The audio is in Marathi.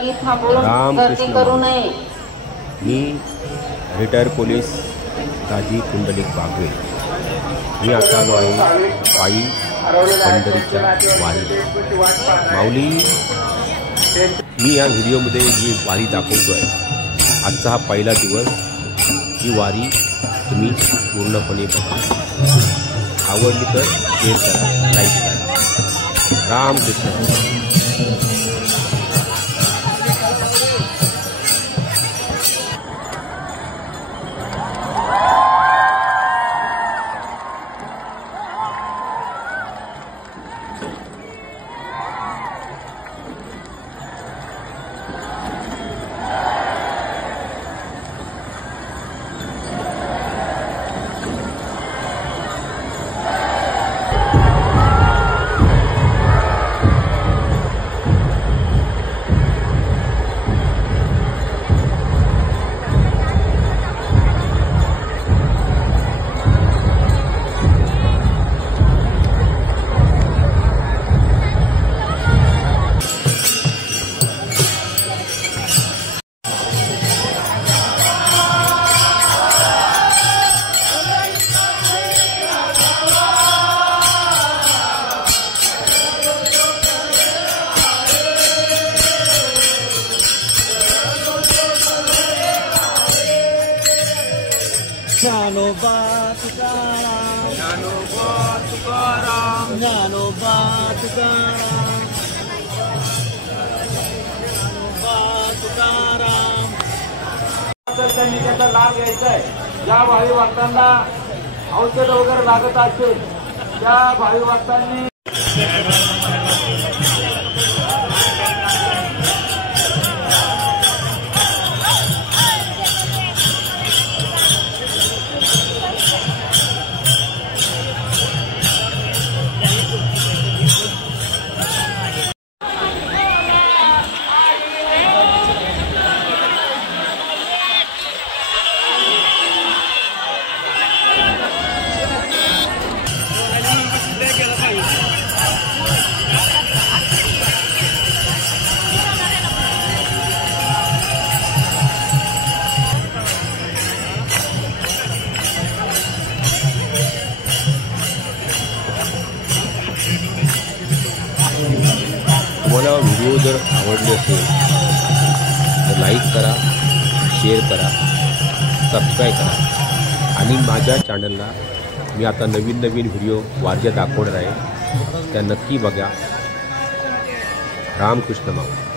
रामकृष्ण करू नये। मी रिटायर पोलीस दाजी कुंडलिक बागवे। मी आता आलो आहे पायी पंढरीच्या वारीला। माऊली, मी या व्हिडिओमध्ये जी वारी दाखवतो आहे, आजचा हा पहिला दिवस। ही वारी तुम्ही पूर्णपणे बघा। आवडली तर शेअर करा, लाईक करा। रामकृष्ण। ज्ञानोबा तुकाराम, ज्ञानोबा तुकाराम, ज्ञानोबा तुकाराम, ज्ञानोबा तुकाराम। त्यांनी त्याचा लाभ घ्यायचा आहे। ज्या भावी भक्तांना औषध वगैरे लागत असेल त्या भावी भक्तांनी तुम्हाला व्हिडिओ जर आवडले असेल तर लाईक करा, शेअर करा, सबस्क्राईब करा। आणि माझ्या चॅनलला मी आता नवीन व्हिडिओ वारज्या दाखवणार आहे, त्या नक्की बघा। रामकृष्ण माऊली।